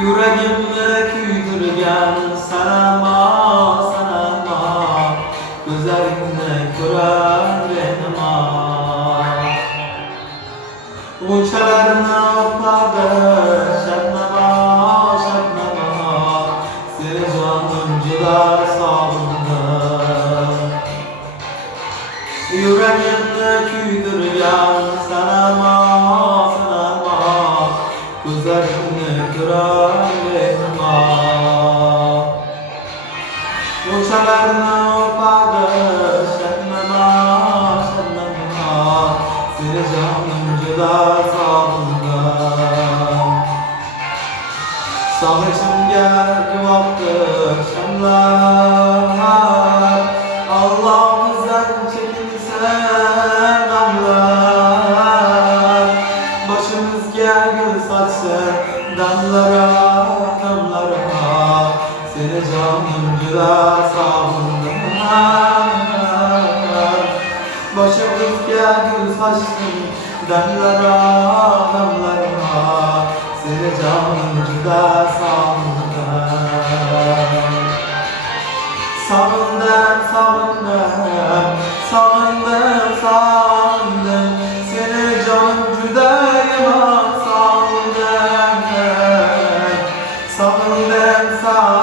Yüreğimde küydürgen sanama sanama, gözlerimde görer benim uçalarına okladı şebnema şebnema, seni canım cılar salındı. Yüreğimde küydürgen sanama sanama, gözlerimde görer benim uçalarına okladı şebnema şebnema, seni canım cılar salındı. Sağışım geldi vakti şemler, Allah'ımızdan çekilse damlar, başımız gel saçsın damlara damlara, seni canım cılar salındı. Başımız gel saçsın damlara damlara, seni canım cılar salındı. Savundım, savundım, savundım, savundım, seni canım cüdayıma savundım. Savundım, savundım.